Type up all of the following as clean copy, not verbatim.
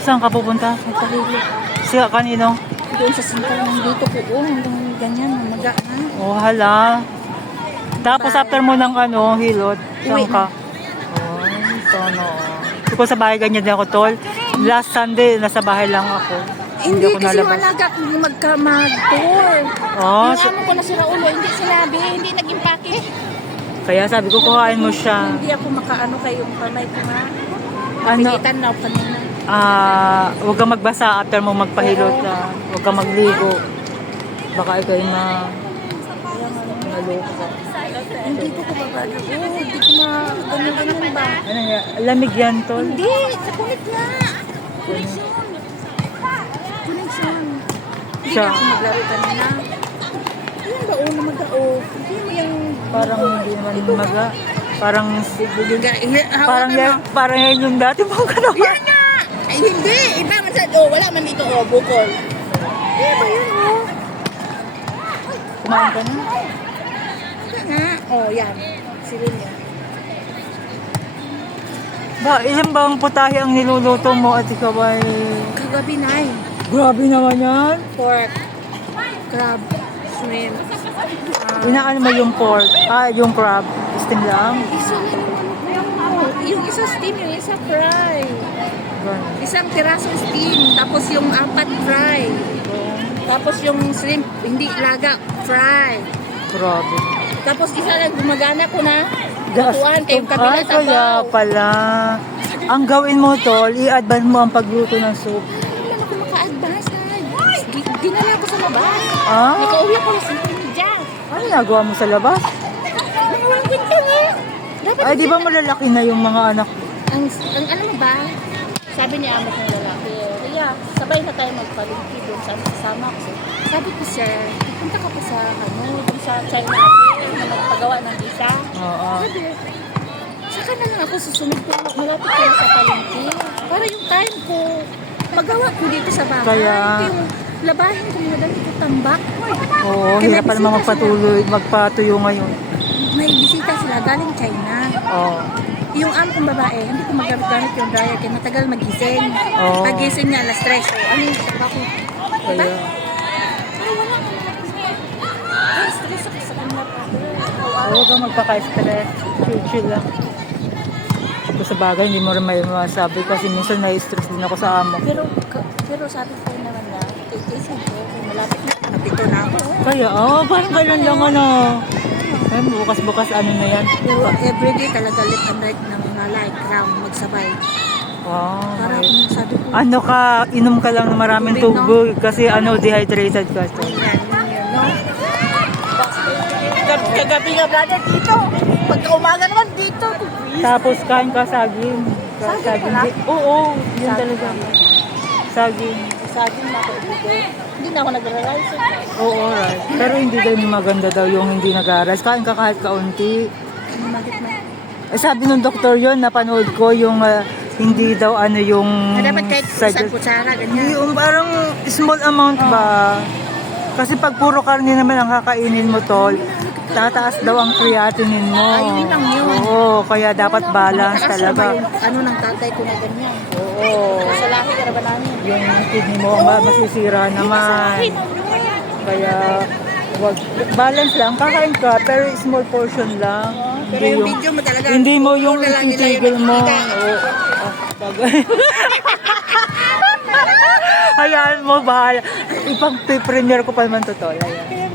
Saan ka pupunta? Siya kanino? Doon sa sinta nandito po. Oh, hanggang ganyan. Mamaga na. Oh, hala. Tapos after mo ng hilot, saan ka? Oh, sana. Ikaw sa bahay ganyan din ako, tol. Last Sunday, nasa bahay lang ako. Hindi ako kasi nalabas. wala akong mag-tour. Oh, Yung amo ko na si Raulo, hindi sinabi, hindi naging pake. kaya sabi ko, kuhain mo siya. Hindi ako makaano kayo yung kamay ko nga. Ano? Pilitan na kanina. Huwag kang magbasa after mo magpahilot. Huwag kang magligo. Baka ikaw yung naloko ka. Hindi ko babalo. Hindi ko ganyan ba? Ano nga? Lamig yan, tol. Hindi, sa kunit nga. Connection. Hindi Siya. na ako maglaro kanina. Yung bao na mag-ao. Hindi mo yung... Parang hindi naman maga. Parang Parang parang yan yung dati mo ka naman. yan nga! Ay, hindi! Iba man sa... wala man dito, bukol. Hindi ba yun, Kumain ka na? Wala nga. Yan. Silin yan. Ba, ilan ba ang putahe ang niluluto mo at ikaw ay... Kagabi na eh. Grabe naman yan. Pork, crab, shrimp. Inaano mo yung pork? Yung crab. Steam lang. Isa lang yung isa steam, yung isa fry. Ganun. Isang tirasong steam, tapos yung 4 fry. Tapos yung shrimp, hindi laga, fry. Grabe. Tapos isa lang gumagana ko na. Lutuan, kayong kabila Kaya tabaw. pala. Ang gawin mo, tol, i-advance mo ang pagluto ng soup. Hindi naman ako maka-advance na. Dinala ko sa labas. Nakauwi ako na sa media. Ano nagawa mo sa labas? Walang kwento nga. Dapat Ay, di ba malalaki na yung mga anak? ang ano mo ba? Sabi niya amo kong lalaki. Kaya sabay na tayo magpalingki doon sa kasama ko. Sabi ko, sir, punta ka pa sa doon sa China na magpagawa ng visa. Oo. Sabi, saka na lang ako susunod ko. Malapit ko na sa palingki. Para yung time ko, magawa ko dito sa bahay. Kaya... Ito yung labahin ko mga dahil ko tambak. Oo, Kaya hirap pala bisita magpatuyo ngayon. May bisita sila galing China. Oo. Yung amo kong babae, hindi ko magamit yung dryer kaya matagal magising. Oo. Pagising niya, alas 3. So, ano yung trabaho ko? Kaya... Stress ako sa kanila pa. Huwag kang magpaka-stress. Chill lang. Ito sa bagay, hindi mo rin may masabi kasi minsan na-stress din ako sa amo. Pero sabi ko naman na, isip ko, malapit na. Napito na ako. Kaya, parang kailan lang Ay, bukas-bukas ano na yan. Pero everyday talaga left and right ng light crown magsabay. Para kung sabi ko, Ano ka, inom ka lang ng maraming Tubig, no? tubig kasi dehydrated ka. So. yan, no? Kagabi nga brother dito. Pagka umaga naman dito. Tapos kain ka saging. Saging pala? Oo, yun Saging. talaga. Saging. Saging na ako ibigay. Hindi na ako nag-realize. Oo, right. Pero hindi din maganda daw yung hindi nag-aras. Kain ka kahit kaunti. Bakit na? Sabi nung doktor yon napanood ko yung hindi daw yung... Dapat kahit isang kutsara, ganyan. Yung parang small amount ba? Kasi pag puro karne naman ang kakainin mo, tol, tataas daw ang creatinine mo. Yun lang yun. Oo, kaya dapat balance Mataas talaga. na ba yung ano ng tatay ko na ganyan? Oo. Sa lahi ka na ba namin? Yung kidney mo masisira naman. Kaya wag balance lang, kakain ka pero small portion lang. Pero yung video mo talaga, hindi mo yung na lang nila itigil yung mo. nakikita. Hayaan mo, bahala. Ipag-premier ko pa naman to, tol. Ayan.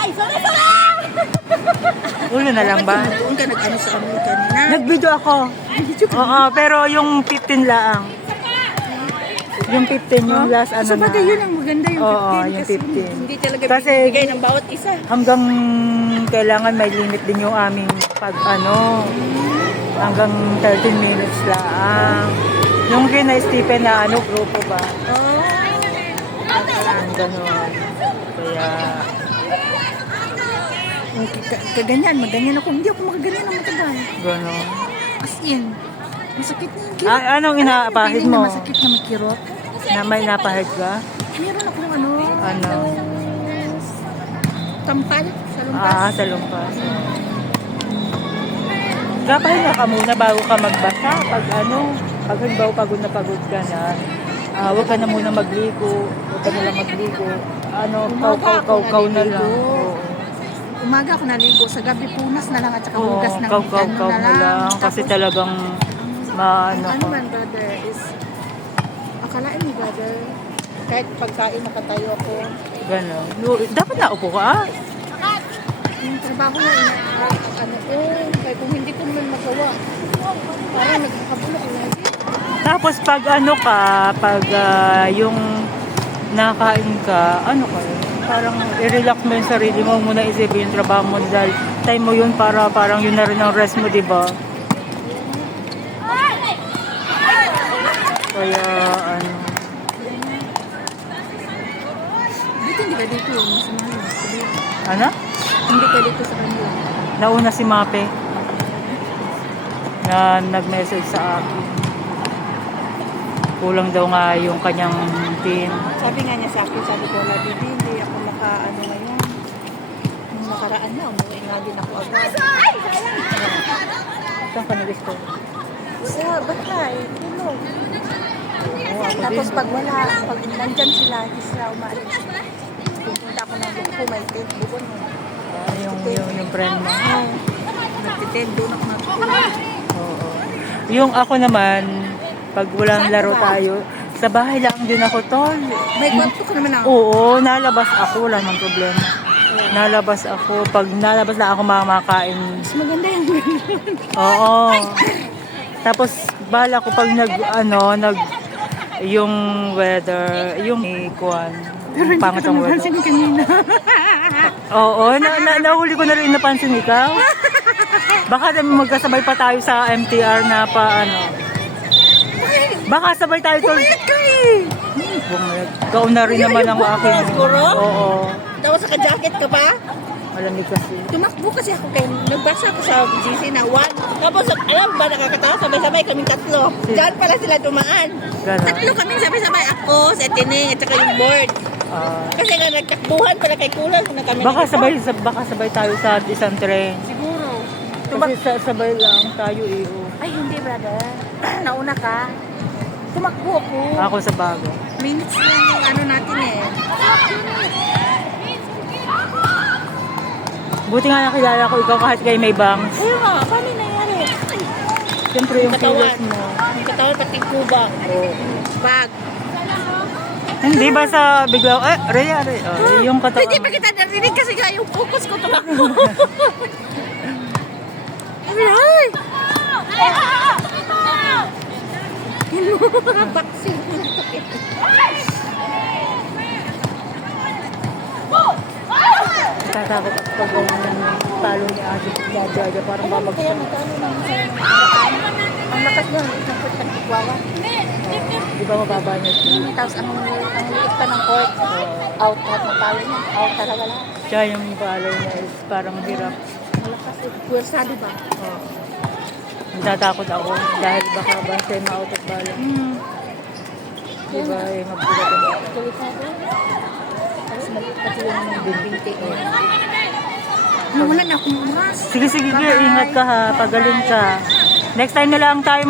Ay, sorry! Ulo na lang ba? Doon ka nag-ano sa kami kanina. Nag-video ako. Oo, pero yung 15 lang. Yung 15, yung last ano So, na. bagay yun ang maganda yung 15. Oo, yung kasi 15. Hindi talaga Kasi bigay ng bawat isa. hanggang kailangan may limit din yung aming hanggang 13 minutes lang. Yung kina Stephen na grupo ba? Yung gano'n. Kaya, Kaganyan, maganyan ako. Hindi ako makaganyan ng matagal. gano'n. As in. Masakit na yung kirot. Anong inapahid Feeling na mo? masakit na may kirot. Na may napahid ka? Meron akong ano. Ano? Tampal sa lumpas. Sa lumpas. Kapahinga ka muna bago ka magbasa. Pag halimbawa pagod na pagod ka na, huwag ka na muna magligo. Huwag ka na lang magligo. Kaw na lang. Oo. Umaga ako naligo. Sa gabi punas na lang at saka Oo, hugas ng kaw ano na lang. Kasi Tapos, talagang maano ano ko. man brother is akalain mo brother kahit pagkain nakatayo ako Gano'n. Dapat naupo ka. yung trabaho na ano ko kaya kung hindi ko naman magawa parang nagkakabulok na Tapos pag pag yung nakain ka, parang i-relax mo yung sarili mo, muna isipin yung trabaho mo dahil time mo yun para parang yun na rin ang rest mo, di ba? Kaya dito hindi ka dito yung masama ano? hindi ka dito sa kanila Nauna si Mape na nag-message sa akin. Kulang daw nga yung kanyang team. sabi nga niya sa akin sabi ko Didi hindi ako makaano ngayon nung nakaraan na umuwi nga din ako agad Saan ka nag-gusto? sa Batay tulog Oo, ako tapos din. pag nandyan sila hindi sila umalis pupunta ako ng Lugpo may tent doon Yung friend mo. nagtitent doon ako natutulog Oo. Yung ako naman, pag walang Saan laro ka ba? tayo, sa bahay lang din ako, tol. may kwarto ko naman ako Oo, nalabas ako, wala nang problema. Nalabas ako, pag nalabas na ako makakain. mas maganda yung Oo. Tapos, bala ko pag yung weather, yung ikuan. Pangit ang weather. kanina Oo, nahuli ko na rin napansin ikaw. Baka magkasabay pa tayo sa MTR na Baka sabay tayo tol. Gaon na rin naman ang aking. Siguro? Oo. tapos naka-jacket ka pa Malamig kasi. tumakbo kasi ako kay nagbasa ako sa GC na 1 tapos alam ba nakakatawa sabay-sabay kaming tatlo dyan pala sila dumaan Gano'n. tatlo kaming sabay-sabay ako si Atene at saka yung board kasi nga nagtakbuhan pala kay Kulang na kami Baka nagtakbo. baka sabay tayo sa isang tren. siguro Kasi sabay lang tayo ay hindi brother nauna ka tumakbo ako Ako sa bago. minutes lang yung ano natin Buti nga nakilala ko ikaw kahit kayo may bangs. ayun nga paano nangyari Siyempre yung katawan kilos mo. yung katawan pati kuba Oo. bag Hindi ba sa bigla, Rhea. Yung katawan. hindi pa kita narinig kasi nga yung focus ko tumakbo ay vaccine Tatakot ako pag talo ni Ate Jaja, parang babagsak. ang lakas nun ng pagkakwawa Di ba mababa niya? tapos ang liit pa ng court out lahat ng talo niya out talaga lahat Kaya yung follow niya is parang hirap. malakas puwersado ba Natatakot ako dahil baka ba siya ma-out of balance. Di ba magbulat ang bata. tulit na ito tapos maliit pati yung bibinti ko wala na akong umas Sige, girl, ingat ka ha. Pagaling ka. Next time na lang tayo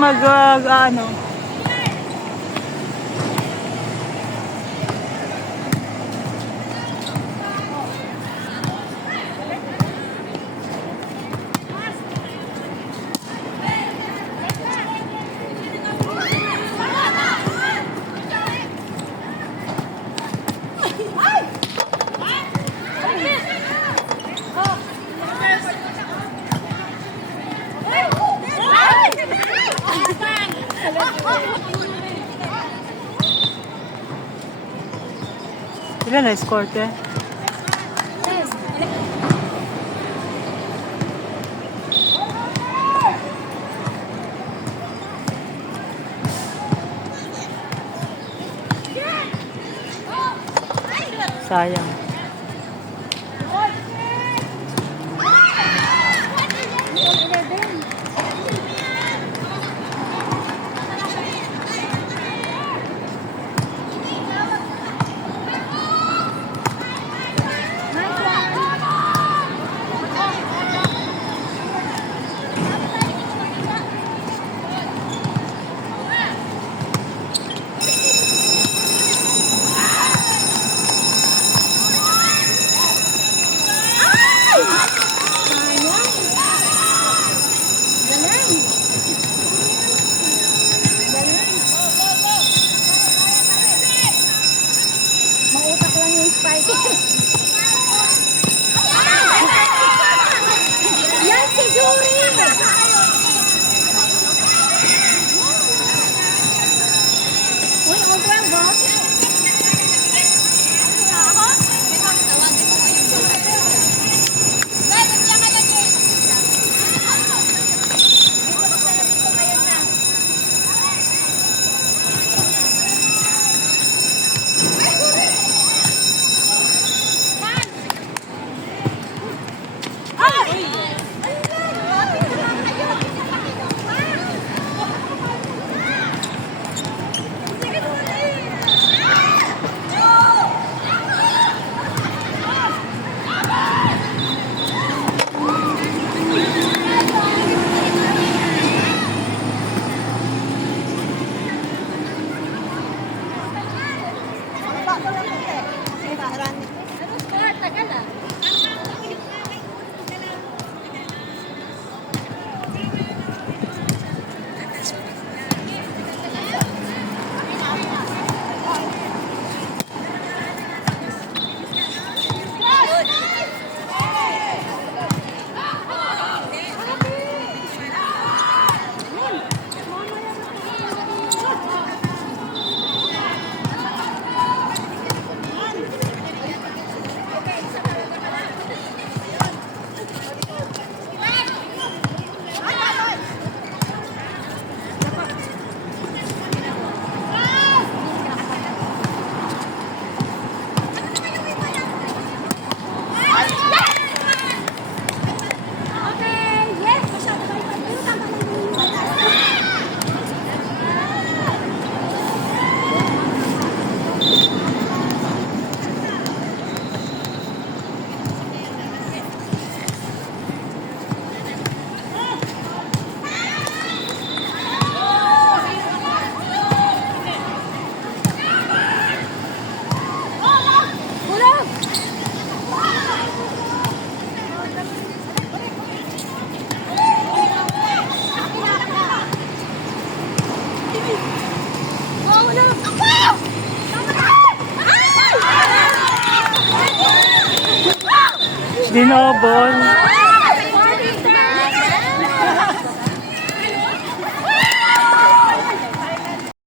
Ilan na escort eh? Sayang. Tagal ah. Dinobol.